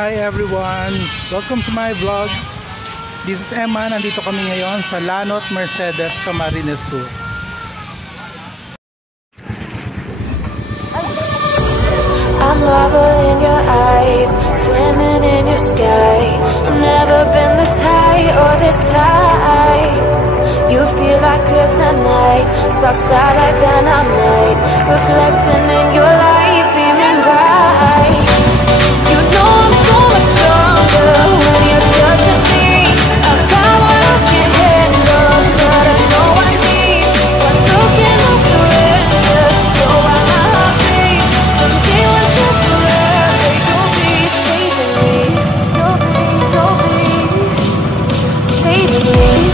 Hi everyone! Welcome to my vlog. This is Eman. Nandito kami ngayon sa Lanot, Mercedes, Camarines Sur. I marvel in your eyes, swimming in your sky. I've never been this high or this high. You feel like kryptonite, sparks fly like dynamite, reflecting in your light, beaming bright. You know I'm so much stronger when you're touching me. I've got what I can't handle, but I know I need one look and I'll surrender. Go while my heart beats, from day one to forever. You'll be saving me, you'll be saving me.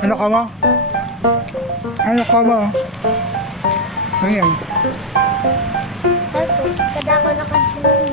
Ano ka mo? Ano ka mo? Ano yan? Ito, kada ako nakasunod.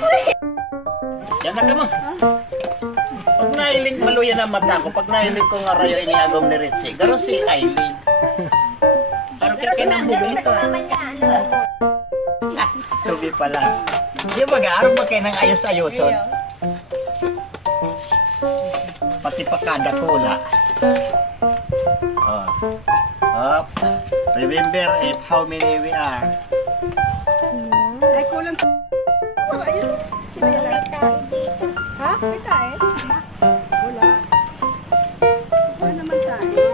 Parang yan na ka mo. Pag nailing maluyan ang mata ko, pag nailing ko nga rayo iniagom ni Ritchie, garo si Aileen. Parang kaya ng bubi ito. Tubi pala. Di ba gaarap ba kayo ng ayos-ayoson? Pati pa kada kula. Oh. Up. Remember if how many we are. Ay, kulang. Ayun. Ha? May tayo? Wala. Wala naman tayo.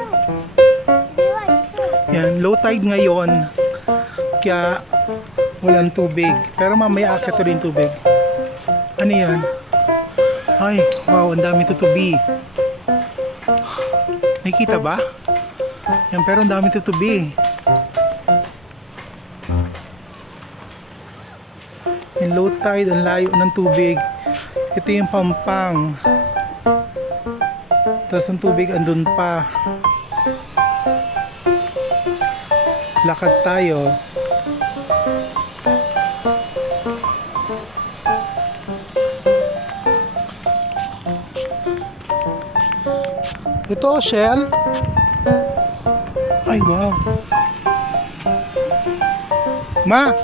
Yan, low tide ngayon. Kaya walang tubig. Pero mamaya akit rin tubig. Ano yan? Ay, wow, ang dami tutubi. Nakikita ba? Yan, pero ang dami tutubi. Yung low tide, ang layo ng tubig. Ito yung pampang. Tapos ang tubig andun pa. Lakad tayo. Ito, shell. Ay, wow. Ma!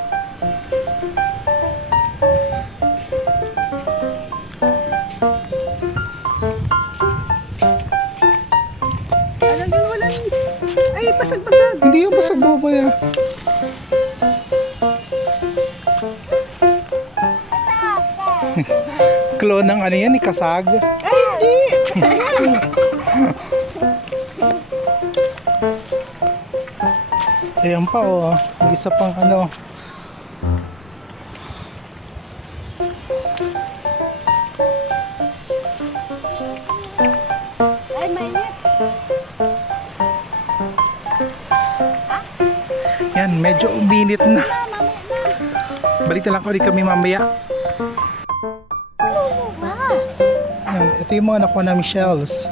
Ano yun? Wala yun. Ay, basag-basag. Hindi yung basag boboy ah. Clone ng ano yan, kasag. Ay, hindi. Ayan pa oh, isa pang ano. Ay, mainit. Yan, medyo uminit na. Balik na lang ulit kami mamaya. Yan, ito yung mga nakuha namin shells.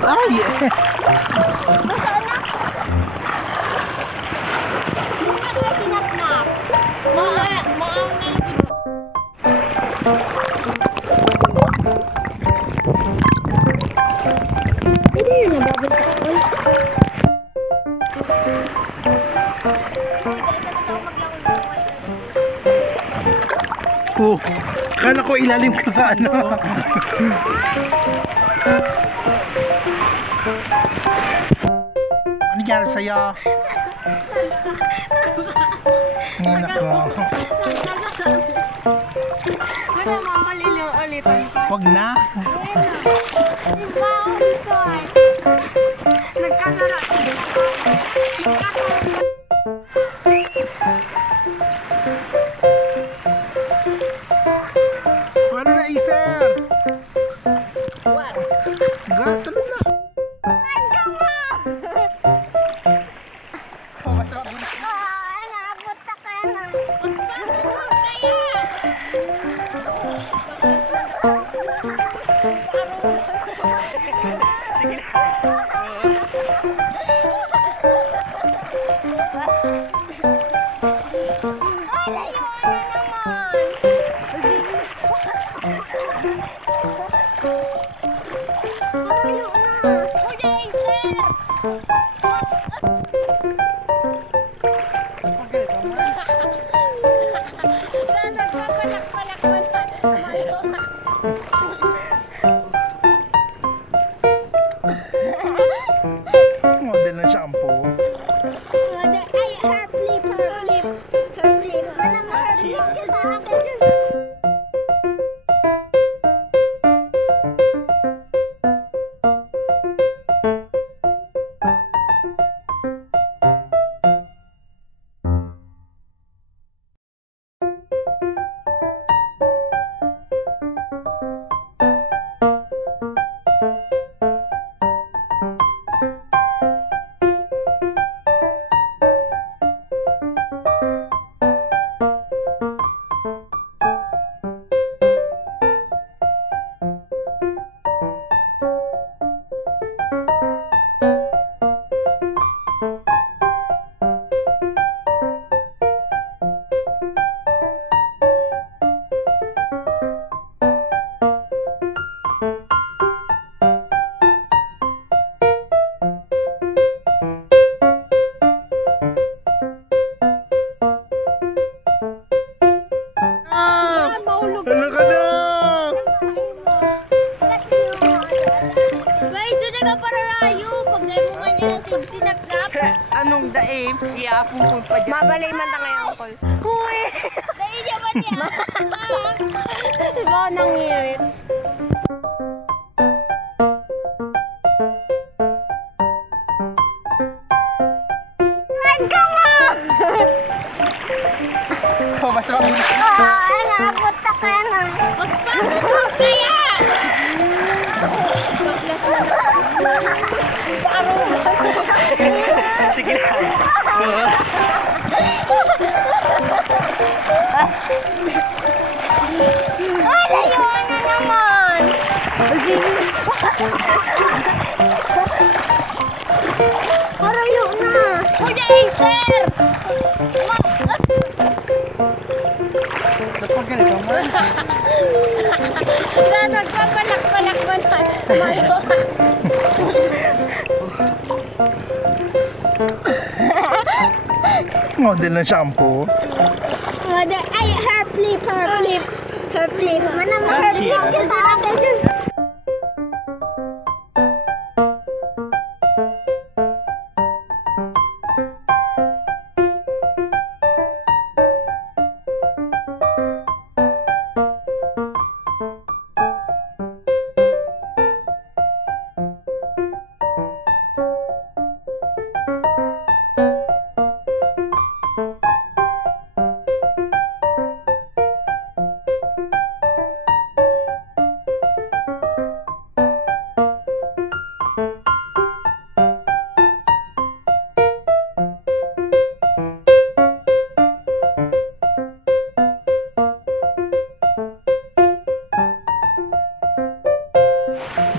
Ay! Oh, kala ko ilalim ka sa ano. Ano nangyari sa'yo? Anak mo. Ano mga maliliw ulitan pa? Wag na. Iba ulitan. Nagkasara. Wala Racer! What? Gato na. Oh, masarap din. Nakapunta ka na. Kaya! Model ng shampoo. Ano ka na? Guys, doon na ka para rayo. Pag mo nga niya yung sinaklap. Anong daim? Iapong kong pa dyan. Mabalay man na ngayon, Col. Uy! Dahil niya ba niya? Ikaw nang ngirit. Oh, masarap din. Nakapunta ka na. Magpapagod kaya! Baklas mo na. Sige na. Layo na naman! Parayo na! Kuya Acer! Ba't pag ganito mo? Na nagpapalak-palak mo na. Model ng shampoo. Ay, hair flip, hair flip. Hair flip. Mana mo hair flip? Kita dyan.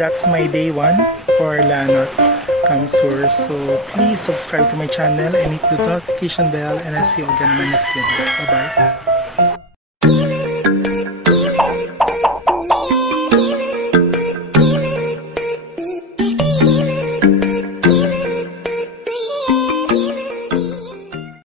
That's my day 1 for Lanot, Camarines Sur. So please subscribe to my channel and hit the notification bell, and I'll see you again in my next video. Bye bye.